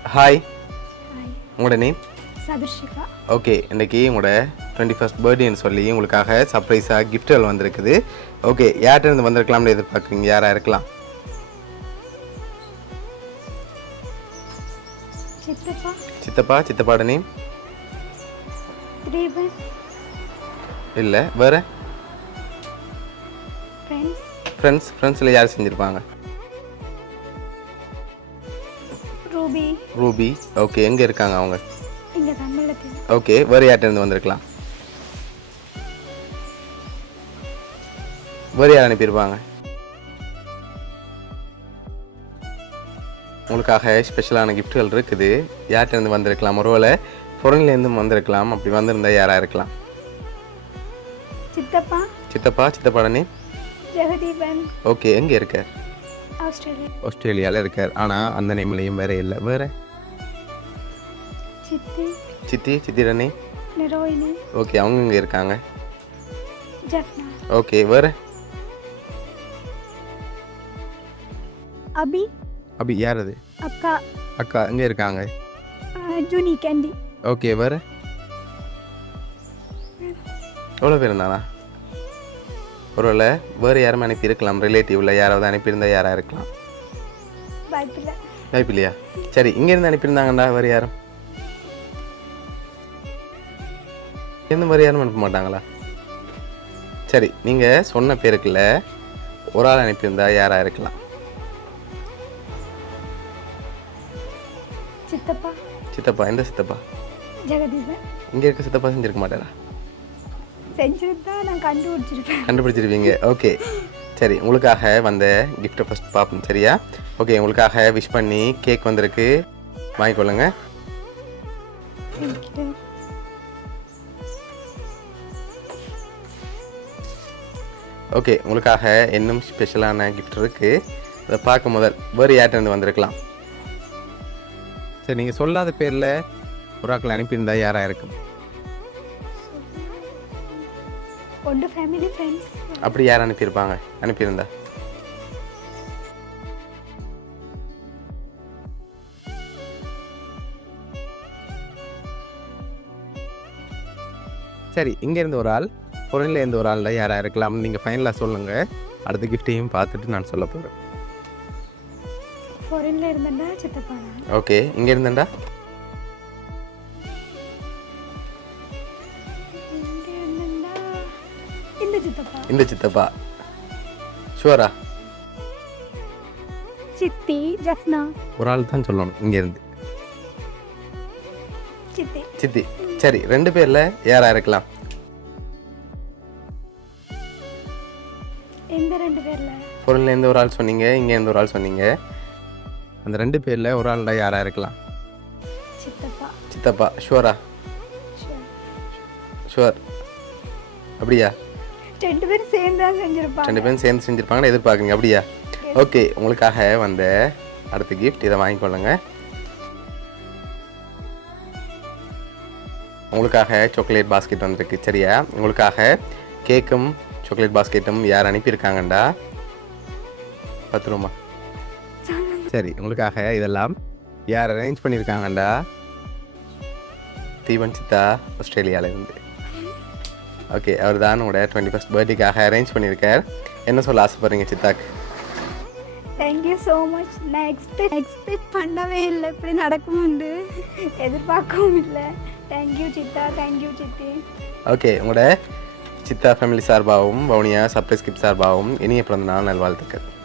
Hi, hi, உங்களோட name? சதுர்ஷிகா. Okay, இன்றைக்கி உங்களோட 21st பர்த்டேன்னு சொல்லி உங்களுக்காக சர்ப்ரைஸாக கிஃப்ட்கள் வந்திருக்குது. ஓகே, யார்கிட்ட இருந்து வந்திருக்கலாம்னு எதிர்பார்க்குறீங்க? யாராக இருக்கலாம்? சித்தப்பா. சித்தப்பாட நேம்? திரீபன். இல்லை, வேறு? ஃப்ரெண்ட்ஸ். ஃப்ரெண்ட்ஸில் யார் செஞ்சுருப்பாங்க? ரூபி. ஓகே, எங்கே இருக்காங்க அவங்க? இங்கே தமிழத்தில். ஓகே, வேறு யார்கிட்ட இருந்து வந்திருக்கலாம்? வேறு யார் அனுப்பியிருப்பாங்க? உங்களுக்காக ஸ்பெஷலான கிஃப்ட்கள் இருக்குது. யார்கிட்ட இருந்து வந்திருக்கலாம்? ஒருவேளை ஃபாரின்லேருந்து வந்திருக்கலாம். அப்படி வந்திருந்தால் யாராக இருக்கலாம்? சித்தப்பாட நேம்? ஜெகதீபன். ஓகே, எங்கே இருக்கார்? ஆஸ்திரேலியாவில் இருக்கார். ஆனால் அந்த நேம்லேயும் வேறு இல்லை. வேறு? சித்தியோட நேம்? நிரோயினி. ஓகே, அவங்க இங்கே இருக்காங்க. ஜெஃப்னா. ஓகே, வேறு? அபி யார் அது? அக்கா எங்கே இருக்காங்க? ஜூனி கேண்டி. ஓகே, வேறு? எவ்வளோ பேர் இருந்தானா? ஒருவேளை வேறு யாரும் அனுப்பியிருக்கலாம். ரிலேட்டிவில் யாராவது அனுப்பியிருந்தால் யாராக இருக்கலாம்? வாய்ப்பில்லையா? சரி, இங்கேருந்து அனுப்பியிருந்தாங்கண்டா. வேறு யாரும் வேறு யாரும் அனுப்ப மாட்டாங்களா? சரி, நீங்கள் சொன்ன பேருக்குள்ள ஒரு ஆள் அனுப்பியிருந்தா யாராக இருக்கலாம்? சித்தப்பா. எந்த சித்தப்பா? ஜெகதீபன். இங்கே இருக்க சித்தப்பா செஞ்சிருக்க மாட்டாரா? செஞ்சிருந்தா நான் கண்டுபிடிச்சிருவீங்க. ஓகே, சரி, உங்களுக்காக வந்த கிஃப்ட்டை ஃபஸ்ட் பார்ப்போம். சரியா? ஓகே, உங்களுக்காக விஷ் பண்ணி கேக் வந்திருக்கு, வாங்கிக்கொள்ளுங்க. ஓகே, உங்களுக்காக இன்னும் ஸ்பெஷலான கிஃப்ட் இருக்குது. அதை பார்க்க முதல் வேறு யார்கிட்ட வந்திருக்கலாம்? சரி, நீங்கள் சொல்லாத பேரில் ஒரு ஆக்கள் அனுப்பியிருந்தா யாராக இருக்கும்? Family friends. அப்படி யார் அனுப்பியிருந்தா? சரி, இங்கேருந்து ஒரு ஆள், பொருளில் ஒரு ஆளில் யாராக இருக்கலாம்னு நீங்கள் ஃபைனலாக சொல்லுங்கள். அடுத்த கிஃப்ட்டையும் பார்த்துட்டு நான் சொல்ல போகிறேன். ஓகே, இங்கே இருந்தேன்டா. இந்த சித்தப்பா. ஷுவரா? சித்தி, ஜெஃப்னா. ஒரு ஆள் தான் சொல்லணும். இங்கேருந்து சித்தி. சரி, 2 பேரில் யாராக இருக்கலாம்? எந்த 2 பேரில்? பொருள்லேருந்து ஒரு ஆள் சொன்னீங்க, இங்கேருந்து ஒரு ஆள் சொன்னீங்க. அந்த 2 பேரில் ஒரு ஆள்டா யாராக இருக்கலாம்? சித்தப்பா. ஷுவரா? ஷுவர். அப்படியா? 2 பேரும் சேர்ந்து செஞ்சுருப்பாங்கன்னு எதிர்பார்க்குறீங்க. அப்படியா? ஓகே, உங்களுக்காக வந்த அடுத்த கிஃப்ட் இதை வாங்கிக்கொள்ளுங்க. உங்களுக்காக சாக்லேட் பாஸ்கெட் வந்திருக்கு. சரியா? உங்களுக்காக கேக்கும் சாக்லேட் பாஸ்கெட்டும் யார் அனுப்பியிருக்காங்கண்டா? 10 ரூபா. சரி, உங்களுக்காக இதெல்லாம் யார் அரேஞ்ச் பண்ணியிருக்காங்கண்டா? தீபன் சித்தா, ஆஸ்திரேலியாவிலேருந்து. ஓகே, அவர் தான் உங்களோட 21st பர்த்டேக்காக அரேஞ்ச் பண்ணியிருக்கார். என்ன சொல்ல ஆசைப்படுறீங்க சித்தாக்கு? Thank you so much. நான் எக்ஸ்பெக்ட் பண்ணவே இல்லை, இப்படி நடக்கும்னு எதிர்பார்க்கவும் இல்லை. தேங்க்யூ சித்தா, தேங்க்யூ சித்தி. ஓகே, உங்களோட சித்தா ஃபேமிலி சார்பாகவும் வவுனியா சர்ப்ரைஸ் கிஃப்ட் சார்பாகவும் இனிய பிறந்த நாள் நல்வாழ்த்துக்கள்.